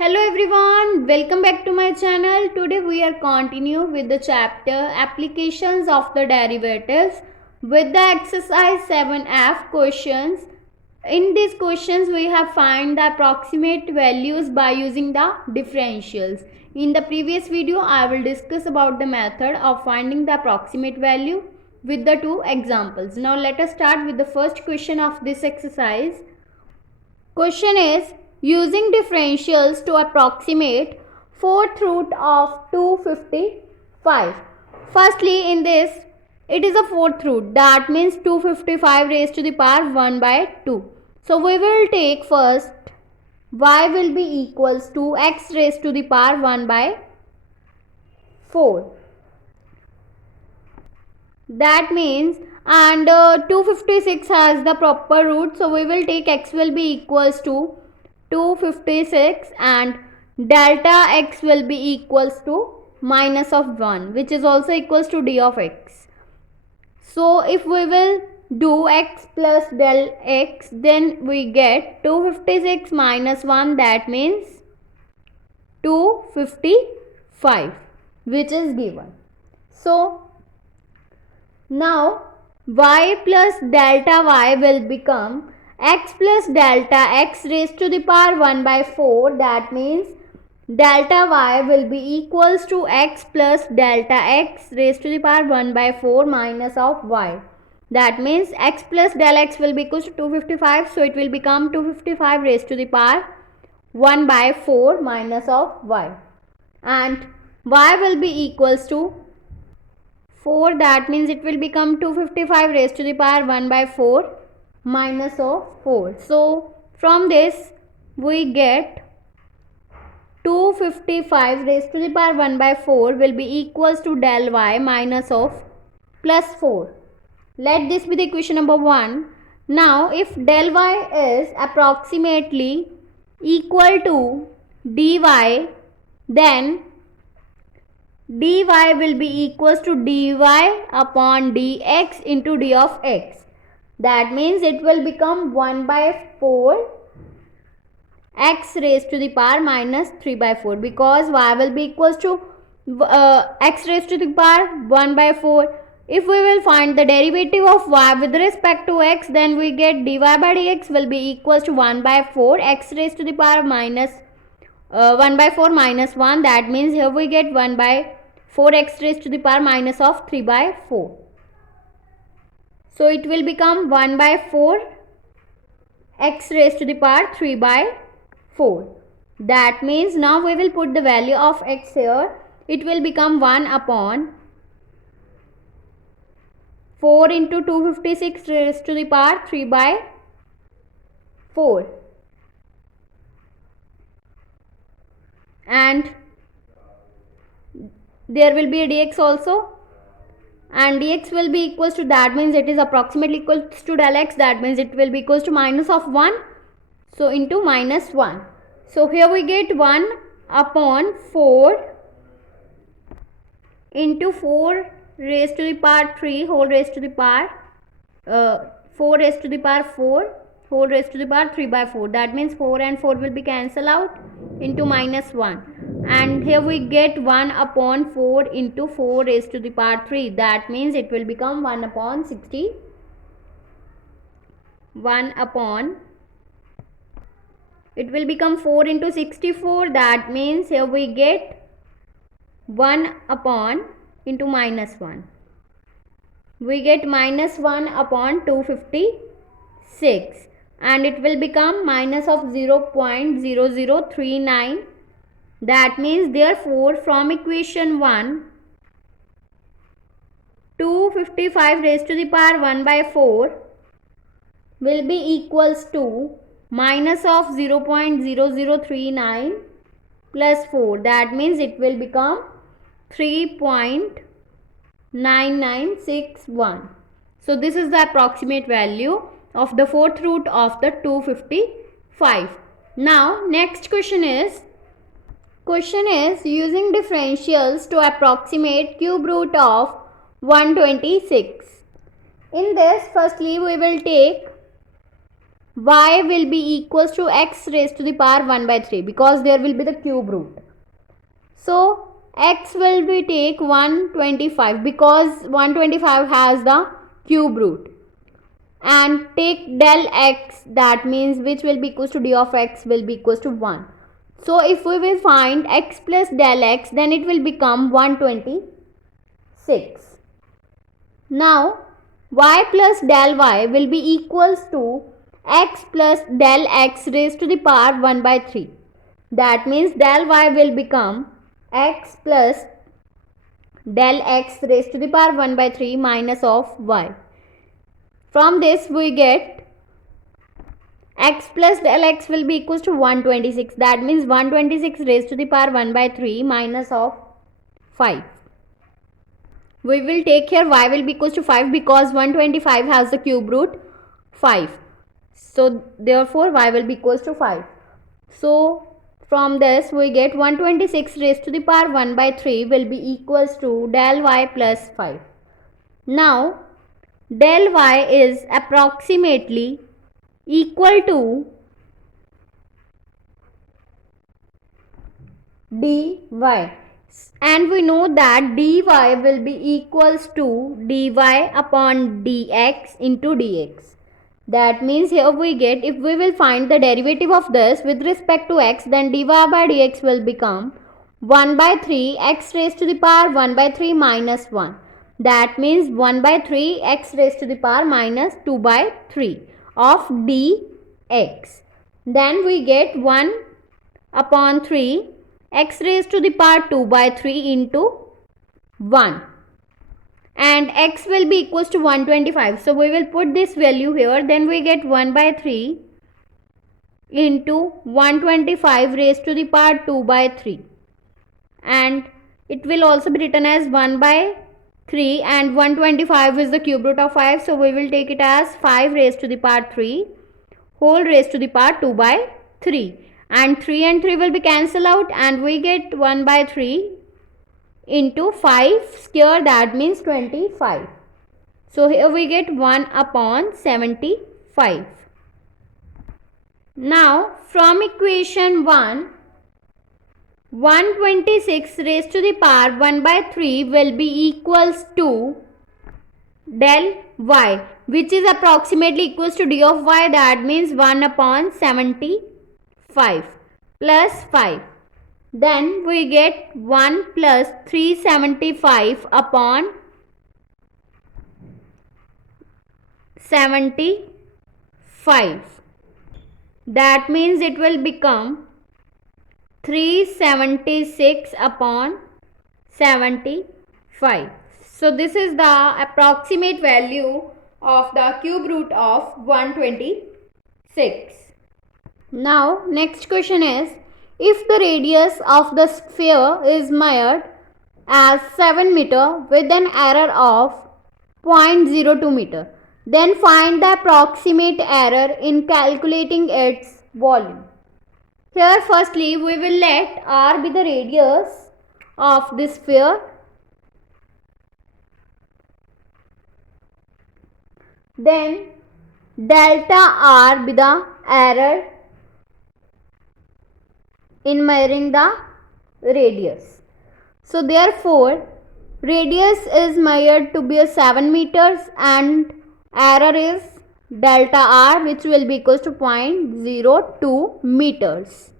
Hello everyone, welcome back to my channel. Today we are continue with the chapter Applications of the Derivatives with the exercise 7F questions. In these questions we have find the approximate values by using the differentials. In the previous video I will discuss about the method of finding the approximate value with the two examples. Now let us start with the first question of this exercise. Question is, using differentials to approximate fourth root of 255. Firstly, in this, it is a fourth root. That means 255 raised to the power 1 by 2. So, we will take first y will be equals to x raised to the power 1 by 4. That means, and 256 has the proper root, so we will take x will be equals to 256 and delta x will be equals to minus of 1, which is also equals to d of x. So if we will do x plus del x, then we get 256 minus 1, that means 255, which is given. So now y plus delta y will become x plus delta x raised to the power 1 by 4. That means delta y will be equals to x plus delta x raised to the power 1 by 4 minus of y. That means x plus del x will be equals to 255. So it will become 255 raised to the power 1 by 4 minus of y. And y will be equals to 4, that means it will become 255 raised to the power 1 by 4 minus of 4. So from this we get 255 raised to the power 1 by 4 will be equals to del y minus of plus 4. Let this be the equation number 1. Now if del y is approximately equal to dy, then dy will be equals to dy upon dx into d of x. That means it will become 1 by 4 x raised to the power minus 3 by 4, because y will be equals to x raised to the power 1 by 4. If we will find the derivative of y with respect to x, then we get dy by dx will be equals to 1 by 4 x raised to the power minus 1 by 4 minus 1. That means here we get 1 by 4x raised to the power minus of 3 by 4. So it will become 1 by 4 x raised to the power 3 by 4. That means now we will put the value of x here. It will become 1 upon 4 into 256 raised to the power 3 by 4. And there will be a dx also, and dx will be equals to, that means it is approximately equals to del x, that means it will be equals to minus of 1, so into minus 1. So here we get 1 upon 4 into 4 raised to the power 3 whole raised to the power 4 raised to the power 4 whole raised to the power 3 by 4. That means 4 and 4 will be cancelled out into minus 1. And here we get 1 upon 4 into 4 raised to the power 3. That means it will become 1 upon 60. 1 upon, it will become 4 into 64. That means here we get 1 upon into minus 1. We get minus 1 upon 256. And it will become minus of 0.0039. That means therefore from equation 1, 255 raised to the power 1 by 4 will be equals to minus of 0.0039 plus 4. That means it will become 3.9961. So this is the approximate value of the fourth root of the 255. Now next question is using differentials to approximate cube root of 126. In this, firstly we will take y will be equals to x raised to the power 1 by 3 because there will be the cube root. So x will be take 125 because 125 has the cube root, and take del x, that means which will be equals to d of x will be equals to 1. So if we will find x plus del x, then it will become 126. Now y plus del y will be equals to x plus del x raised to the power 1 by 3. That means del y will become x plus del x raised to the power 1 by 3 minus of y. From this we get x plus del x will be equals to 126. That means 126 raised to the power 1 by 3 minus of 5. We will take here y will be equals to 5 because 125 has the cube root 5. So therefore y will be equals to 5. So from this we get 126 raised to the power 1 by 3 will be equals to del y plus 5. Now del y is approximately equal to dy, and we know that dy will be equals to dy upon dx into dx. That means here we get, if we will find the derivative of this with respect to x, then dy by dx will become 1 by 3 x raised to the power 1 by 3 minus 1. That means 1 by 3 x raised to the power minus 2 by 3 of dx. Then we get 1 upon 3 x raised to the power 2 by 3 into 1, and x will be equals to 125. So we will put this value here. Then we get 1 by 3 into 125 raised to the power 2 by 3, and it will also be written as 1 by 3, and 125 is the cube root of 5. So we will take it as 5 raised to the power 3 whole raised to the power 2 by 3, and 3 and 3 will be cancelled out, and we get 1 by 3 into 5 square, that means 25. So here we get 1 upon 75. Now from equation 1, 126 raised to the power 1 by 3 will be equals to del y, which is approximately equals to d of y, that means 1 upon 75 plus 5. Then we get 1 plus 375 upon 75. That means it will become 376 upon 75. So this is the approximate value of the cube root of 126. Now next question is, if the radius of the sphere is measured as 7 meter with an error of 0.02 meter, then find the approximate error in calculating its volume. Here firstly we will let r be the radius of this sphere. Then delta r be the error in measuring the radius. So therefore radius is measured to be 7 meters and error is delta r, which will be equals to 0.02 meters.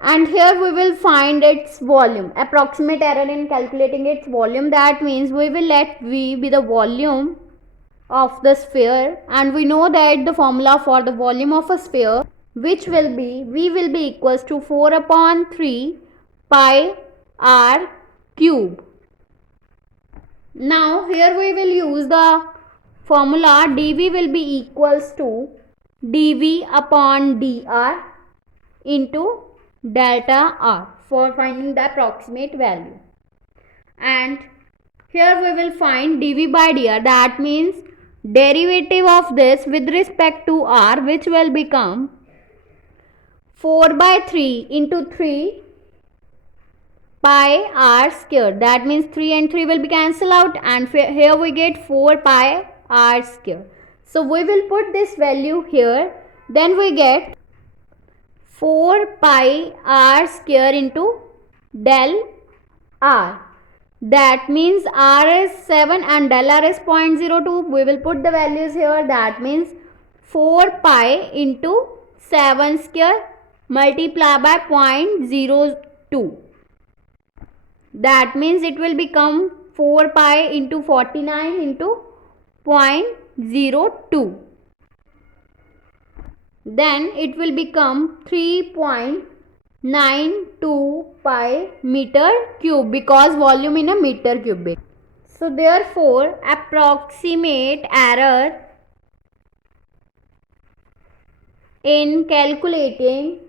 And here we will find its volume, approximate error in calculating its volume. That means we will let v be the volume of the sphere, and we know that the formula for the volume of a sphere, which will be v will be equals to 4 upon 3 pi r cube. Now here we will use the formula dv will be equals to dv upon dr into delta r for finding the approximate value. And here we will find dv by dr, that means derivative of this with respect to r, which will become 4 by 3 into 3 pi r square. That means 3 and 3 will be cancelled out, and here we get 4 pi r square. So we will put this value here. Then we get 4 pi r square into del r. That means r is 7 and del r is 0.02. We will put the values here. That means 4 pi into 7 square multiplied by 0.02. That means it will become 4 pi into 49 into 0.02. Then it will become 3.92 pi meter cube because volume in a meter cubic. So therefore approximate error in calculating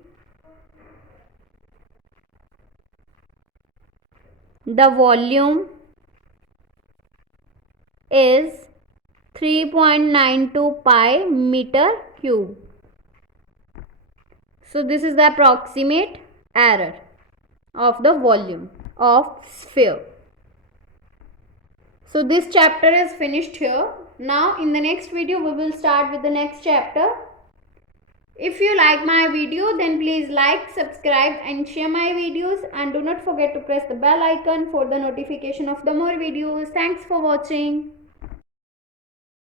the volume is 3.92 pi meter cube. So this is the approximate error of the volume of sphere. So this chapter is finished here. Now in the next video we will start with the next chapter. If you like my video, then please like, subscribe and share my videos, and do not forget to press the bell icon for the notification of the more videos. Thanks for watching.